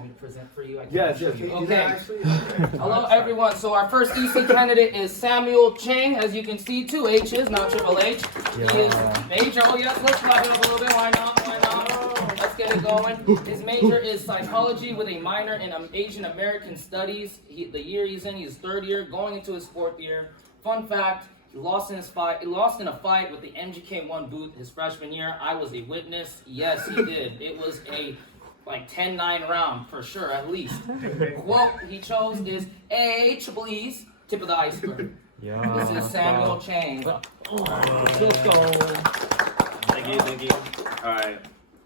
want me to present for you? I can Yes, show yes. you. Okay. Okay. Actually, Hello, everyone. So our first EC candidate is Samuel Chheng. As you can see, 2 H's, not triple H. He is major. Oh, yes. Let's clap it up a little bit. Why not? Why not? Let's get it going. His major is psychology with a minor in Asian American studies. The year he's in, he's 3rd year, going into his 4th year. Fun fact. He lost in a fight with the MGK1 booth his freshman year. I was a witness. Yes, he did. It was a 10-9 round for sure, at least. Quote he chose is H, please. Tip of the iceberg. Yeah. This is Samuel Chheng. Let's go. Thank you. All right.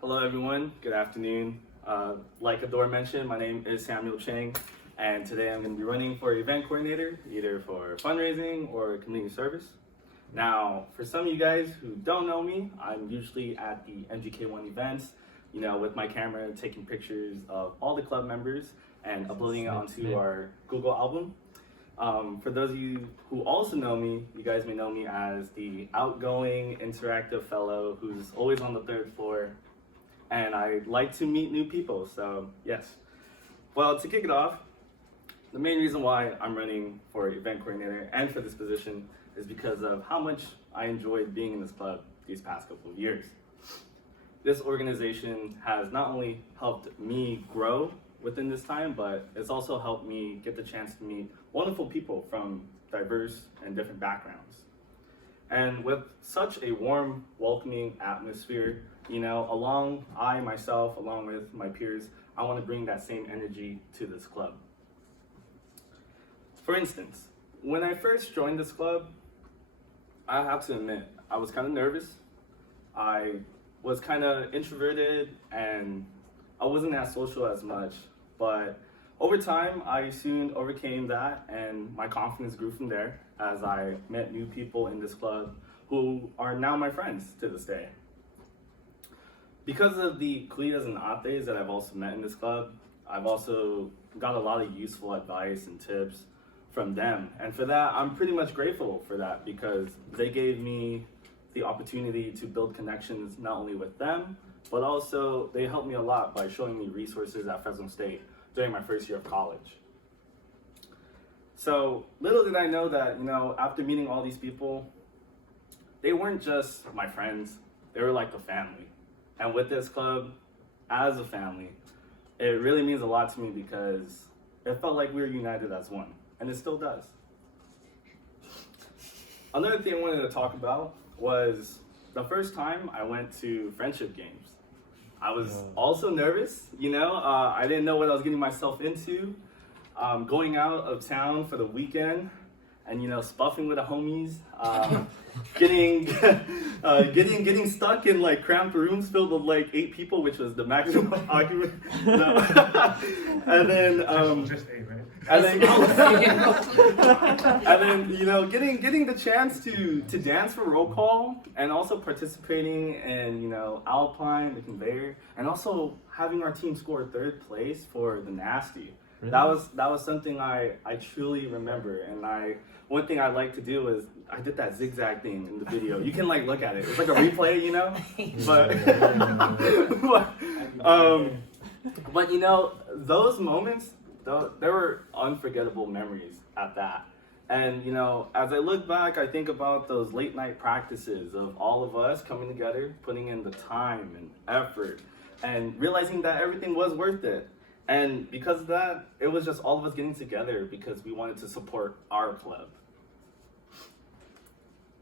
Hello, everyone. Good afternoon. Like Adore mentioned, my name is Samuel Chheng. And today I'm going to be running for event coordinator, either for fundraising or community service. Now, for some of you guys who don't know me, I'm usually at the MGK1 events, with my camera taking pictures of all the club members and uploading it onto our Google album. For those of you who also know me, you guys may know me as the outgoing, interactive fellow who's always on the 3rd floor. And I like to meet new people, so yes. Well, to kick it off, the main reason why I'm running for event coordinator and for this position is because of how much I enjoyed being in this club these past couple of years. This organization has not only helped me grow within this time, but it's also helped me get the chance to meet wonderful people from diverse and different backgrounds. And with such a warm, welcoming atmosphere, along with my peers, I want to bring that same energy to this club. For instance, when I first joined this club, I have to admit, I was kind of nervous. I was kind of introverted and I wasn't as social as much, but over time, I soon overcame that and my confidence grew from there as I met new people in this club who are now my friends to this day. Because of the Kulitas and Ates that I've also met in this club, I've also got a lot of useful advice and tips from them. And for that, I'm pretty much grateful for that because they gave me the opportunity to build connections not only with them, but also they helped me a lot by showing me resources at Fresno State during my 1st year of college. So little did I know that, after meeting all these people, they weren't just my friends, they were like the family. And with this club, as a family, it really means a lot to me because it felt like we were united as one. And it still does. Another thing I wanted to talk about was the first time I went to friendship games. I was also nervous, I didn't know what I was getting myself into. Going out of town for the weekend and, spuffing with the homies, getting stuck in cramped rooms filled with 8 people, which was the maximum occupant. And then, getting the chance to dance for roll call and also participating in, Alpine, the conveyor, and also having our team score 3rd place for the Nasty. Really? That was something I truly remember, and one thing I like to do is I did that zigzag thing in the video. You can look at it. It's like a replay, But those moments, there were unforgettable memories at that. And as I look back, I think about those late night practices of all of us coming together, putting in the time and effort, and realizing that everything was worth it. And because of that, it was just all of us getting together because we wanted to support our club.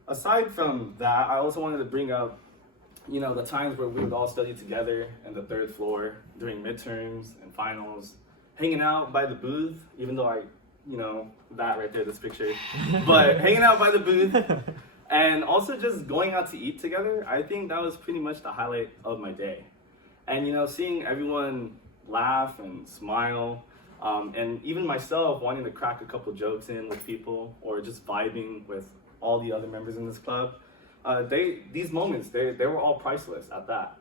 Aside from that, I also wanted to bring up, the times where we would all study together in the 3rd floor during midterms and finals, hanging out by the booth, even though that right there, this picture, but hanging out by the booth and also just going out to eat together. I think that was pretty much the highlight of my day. And, seeing everyone laugh and smile, and even myself wanting to crack a couple jokes in with people or just vibing with all the other members in this club, these moments, they were all priceless at that.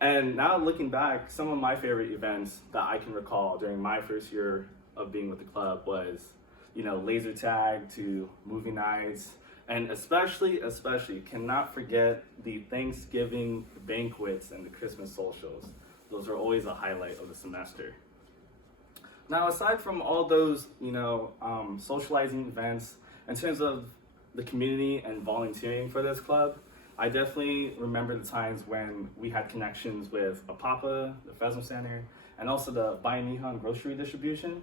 And now looking back, some of my favorite events that I can recall during my 1st year of being with the club was, laser tag to movie nights, and especially cannot forget the Thanksgiving banquets and the Christmas socials. Those are always a highlight of the semester. Now, aside from all those, socializing events, in terms of the community and volunteering for this club, I definitely remember the times when we had connections with Apapa, the Fresno Center, and also the Bayanihan grocery distribution.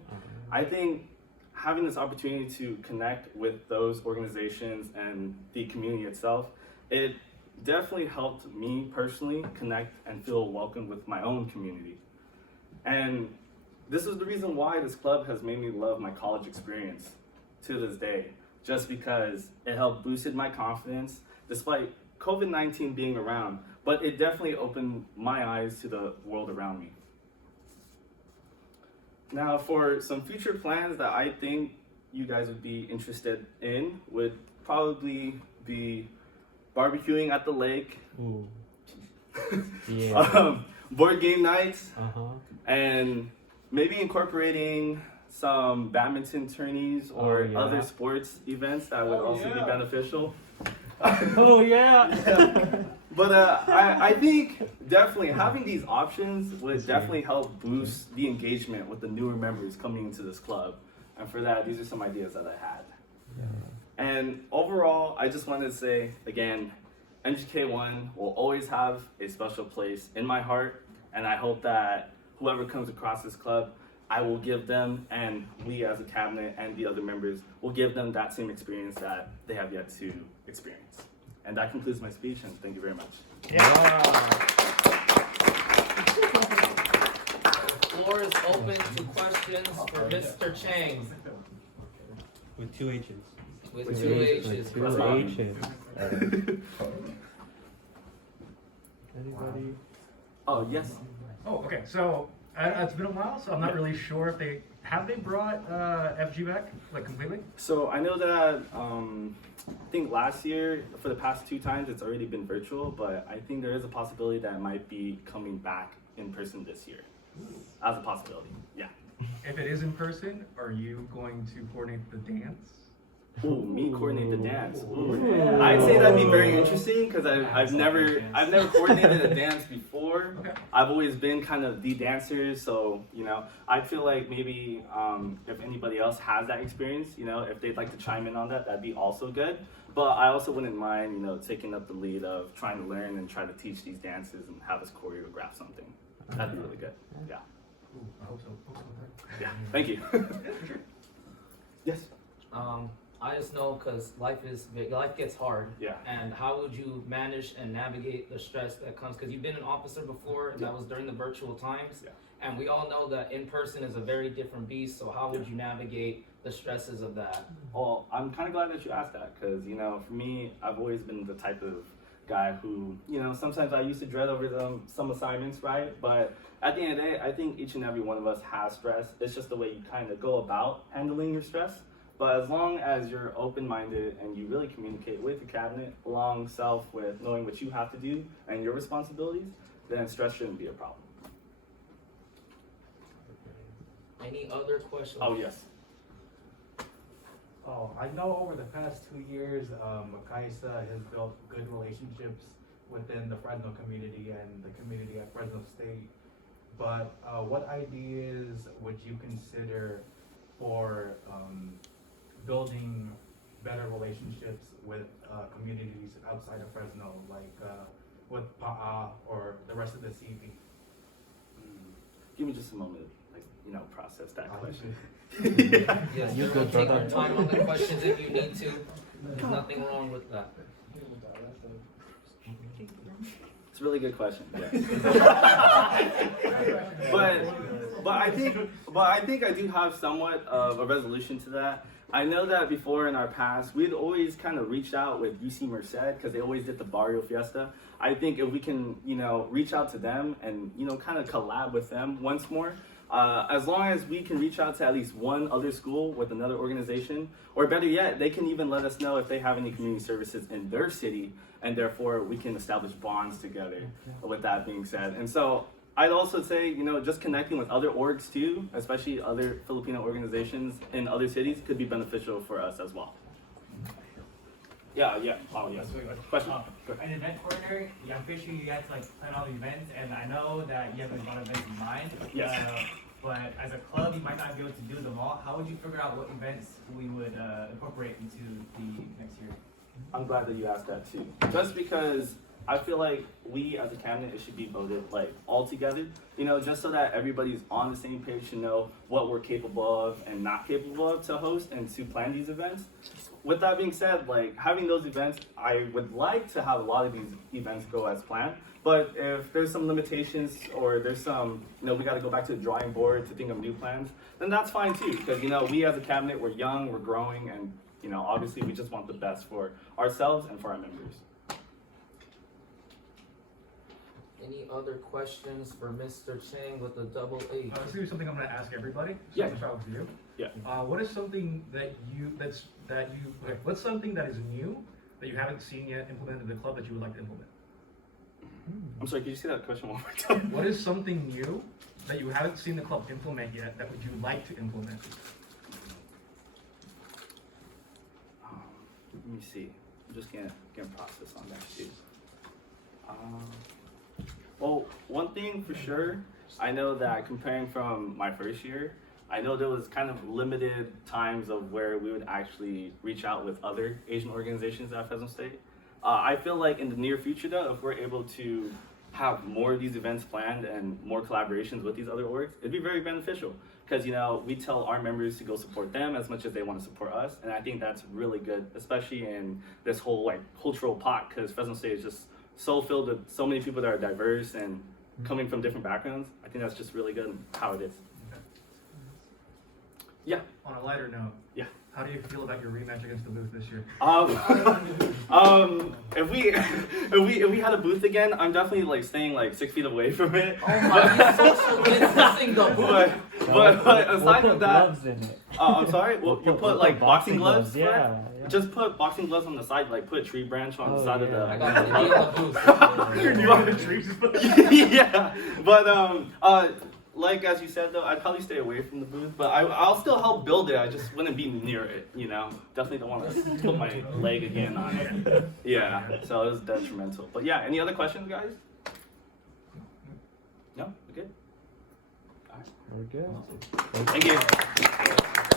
I think having this opportunity to connect with those organizations and the community itself, it definitely helped me personally connect and feel welcome with my own community. And this is the reason why this club has made me love my college experience to this day, just because it helped boosted my confidence despite COVID-19 being around, but it definitely opened my eyes to the world around me. Now, for some future plans that I think you guys would be interested in would probably be barbecuing at the lake, Yeah. Board game nights, Uh-huh. and maybe incorporating some badminton tourneys or yeah. other sports events that would also be beneficial. Oh, yeah. But I think definitely having these options would definitely help boost the engagement with the newer members coming into this club. And for that, these are some ideas that I had. And overall, I just wanted to say, again, MGK1 will always have a special place in my heart. And I hope that whoever comes across this club, I will give them, and we as a cabinet and the other members will give them that same experience that they have yet to experience. And that concludes my speech, and thank you very much. The floor is open to questions for Mr. Chheng With 2 H's. with 2 H's. With 2 H's. Anybody? Oh, yes. Oh, okay. So it's been a while, so I'm not really sure if they brought FG back like completely. So I know that I think last year, for the past 2 times, it's already been virtual, but I think there is a possibility that it might be coming back in person this year. As a possibility, yeah. If it is in person, are you going to coordinate the dance? Ooh, me coordinate the dance. Ooh. I'd say that'd be very interesting because I've never coordinated a dance before. Okay. I've always been kind of the dancer, so I feel like maybe if anybody else has that experience, if they'd like to chime in on that, that'd be also good. But I also wouldn't mind, taking up the lead of trying to learn and try to teach these dances and have us choreograph something. That'd be really good. Yeah. Ooh, I hope so. Yeah. Thank you. Yes. I just know because life gets hard. Yeah. And how would you manage and navigate the stress that comes? Because you've been an officer before, and that was during the virtual times. Yeah. And we all know that in person is a very different beast. So how would you navigate the stresses of that? Well, I'm kind of glad that you asked that because, for me, I've always been the type of guy who, sometimes I used to dread over some assignments, right? But at the end of the day, I think each and every one of us has stress. It's just the way you kind of go about handling your stress. But as long as you're open-minded and you really communicate with the cabinet along self with knowing what you have to do and your responsibilities, then stress shouldn't be a problem. Any other questions? Oh, yes. Oh, I know over the past 2 years, Kaisa has built good relationships within the Fresno community and the community at Fresno State. But what ideas would you consider for building better relationships with communities outside of Fresno, like with Pa'a or the rest of the CV? Give me just a moment to, process that question. Yes, You you go, can take your brother. time on the questions if you need to. There's nothing wrong with that. It's a really good question. Yes. but I think I do have somewhat of a resolution to that. I know that before in our past, we'd always kind of reach out with UC Merced because they always did the Barrio Fiesta. I think if we can, reach out to them and, kind of collab with them once more, as long as we can reach out to at least one other school with another organization, or better yet, they can even let us know if they have any community services in their city, and therefore we can establish bonds together, with that being said. And so I'd also say, just connecting with other orgs too, especially other Filipino organizations in other cities, could be beneficial for us as well. Yeah. Oh, yes. Question? Go ahead. An event coordinator, I'm pretty sure you guys plan all the events, and I know that you have a lot of events in mind. Yes. but as a club, you might not be able to do them all. How would you figure out what events we would incorporate into the next year? I'm glad that you asked that too. Just because I feel like we as a cabinet, it should be voted like all together, you know, just so that everybody's on the same page to know what we're capable of and not capable of to host and to plan these events. With that being said, like having those events, I would like to have a lot of these events go as planned. But if there's some limitations or there's some, you know, we got to go back to the drawing board to think of new plans, then that's fine too. Because, you know, we as a cabinet, we're young, we're growing, and, you know, obviously we just want the best for ourselves and for our members. Any other questions for Mr. Chheng with the double H? This is gonna be something I'm gonna ask everybody. So Yeah. I'm gonna start with you. Yeah. What is something what's something that is new that you haven't seen yet implemented in the club that you would like to implement? I'm sorry, could you say that question one more time? What is something new that you haven't seen the club implement yet that would you like to implement? Let me see. I'm just gonna process on that too. Well, one thing for sure, I know that comparing from my first year, I know there was kind of limited times of where we would actually reach out with other Asian organizations at Fresno State. I feel like in the near future though, if we're able to have more of these events planned and more collaborations with these other orgs, it'd be very beneficial. Because, you know, we tell our members to go support them as much as they want to support us. And I think that's really good, especially in this whole like cultural pot, because Fresno State is just so filled with so many people that are diverse and coming from different backgrounds. I think that's just really good how it is. Okay. Yeah. On a lighter note. Yeah. How do you feel about your rematch against the Booth this year? If we had a booth again, I'm definitely like staying like 6 feet away from it. Oh my, he's social distancing the booth. But aside We'll from put that, gloves in it. I'm sorry. We'll put like boxing gloves. for it. Yeah. Just put boxing gloves on the side, like put a tree branch on the Oh, side yeah. of the. I got the deal of booth. You want the trees? Yeah, but like as you said though, I'd probably stay away from the booth, but I'll still help build it. I just wouldn't be near it, you know. Definitely don't want to put my leg again on it. Yeah, so it was detrimental. But yeah, any other questions, guys? No, we're good. We're good. Thank you.